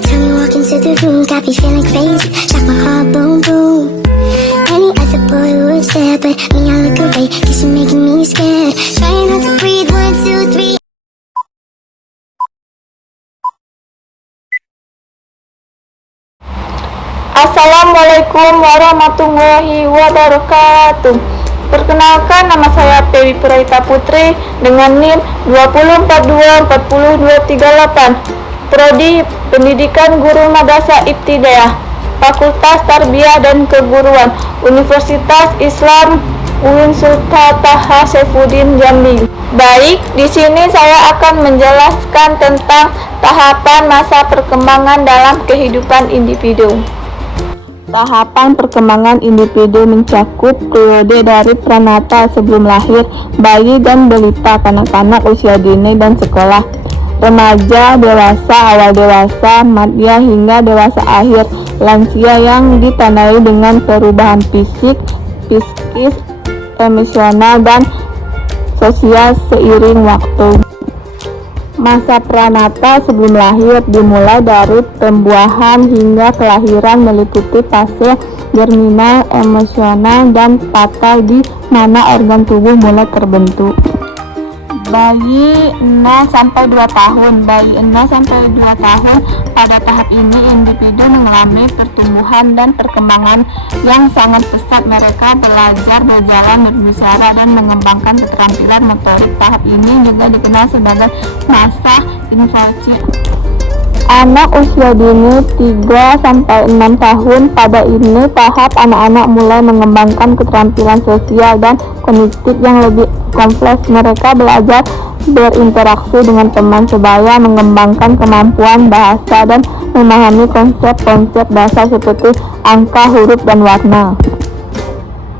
time you walk into the room, got me feeling crazy, like my heart boom boom. Any other boy would stare, but me I look away, guess you're making me scared. Trying not to breathe, 1, 2, 3. Assalamualaikum warahmatullahi wabarakatuh. Perkenalkan, nama saya Pewi Puraita Putri dengan NIM 2042402238, Prodi Pendidikan Guru Madrasah Ibtidaiyah, Fakultas Tarbiyah dan Keguruan, Universitas Islam UIN Sultan Taha Saifuddin Jambi. Baik, di sini saya akan menjelaskan tentang tahapan masa perkembangan dalam kehidupan individu. Tahapan perkembangan individu mencakup periode dari pranata sebelum lahir, bayi dan balita, kanak-kanak usia dini dan sekolah, remaja, dewasa, awal dewasa, madya hingga dewasa akhir, lansia yang ditandai dengan perubahan fisik, psikis, emosional, dan sosial seiring waktu. Masa pranata sebelum lahir dimulai dari pembuahan hingga kelahiran, meliputi fase germinal, emosional, dan fatal di mana organ tubuh mulai terbentuk. Bayi 0-2 tahun. Bayi 0-2 tahun, pada tahap ini individu mengalami pertumbuhan dan perkembangan yang sangat pesat. Mereka belajar, berjalan, berbicara, dan mengembangkan keterampilan motorik. Tahap ini juga dikenal sebagai masa infansi. Anak usia dini 3-6 tahun, pada ini tahap anak-anak mulai mengembangkan keterampilan sosial dan kognitif yang lebih kompleks. Mereka belajar berinteraksi dengan teman sebaya, mengembangkan kemampuan bahasa, dan memahami konsep-konsep bahasa seperti angka, huruf, dan warna.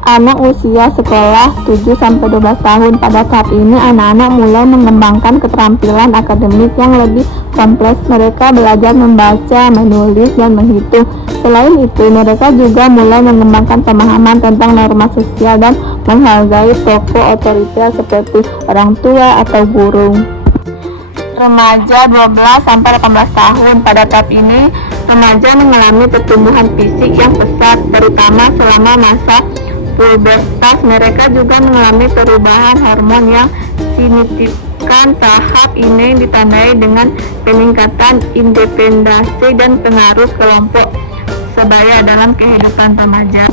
Anak usia sekolah 7-12 tahun, pada tahap ini anak-anak mulai mengembangkan keterampilan akademik yang lebih kompleks. Mereka belajar membaca, menulis, dan menghitung. Selain itu, mereka juga mulai mengembangkan pemahaman tentang norma sosial dan menghargai tokoh otoriter seperti orang tua atau guru. Remaja 12-18 tahun, pada tahap ini remaja mengalami pertumbuhan fisik yang pesat, terutama selama masa pubertas. Mereka juga mengalami perubahan hormon yang signifikan. Tahap ini ditandai dengan peningkatan independensi dan pengaruh kelompok sebaya dalam kehidupan remaja.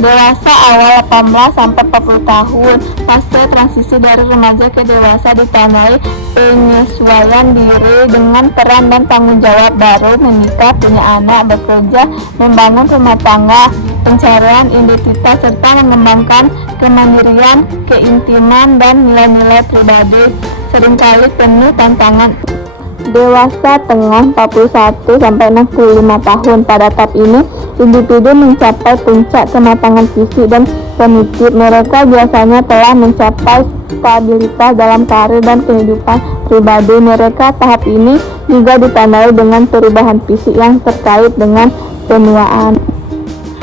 Dewasa awal 18-40 tahun, fase transisi dari remaja ke dewasa ditandai penyesuaian diri dengan peran dan tanggung jawab baru, menikah, punya anak, bekerja, membangun rumah tangga, pencarian identitas, serta mengembangkan kemandirian, keintiman, dan nilai-nilai pribadi, seringkali penuh tantangan. Dewasa tengah 41-65 tahun, pada tahap ini individu mencapai puncak kematangan fisik dan kognitif. Mereka biasanya telah mencapai stabilitas dalam karir dan kehidupan pribadi mereka. Tahap ini juga ditandai dengan perubahan fisik yang terkait dengan penuaan.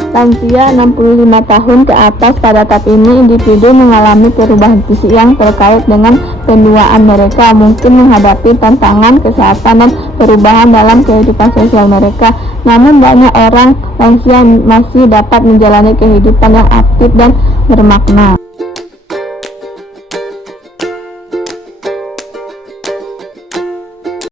Lansia 65 tahun ke atas, pada tahap ini individu mengalami perubahan fisik yang terkait dengan penuaan. Mereka mungkin menghadapi tantangan kesehatan dan perubahan dalam kehidupan sosial mereka. Namun banyak orang lansia masih dapat menjalani kehidupan yang aktif dan bermakna.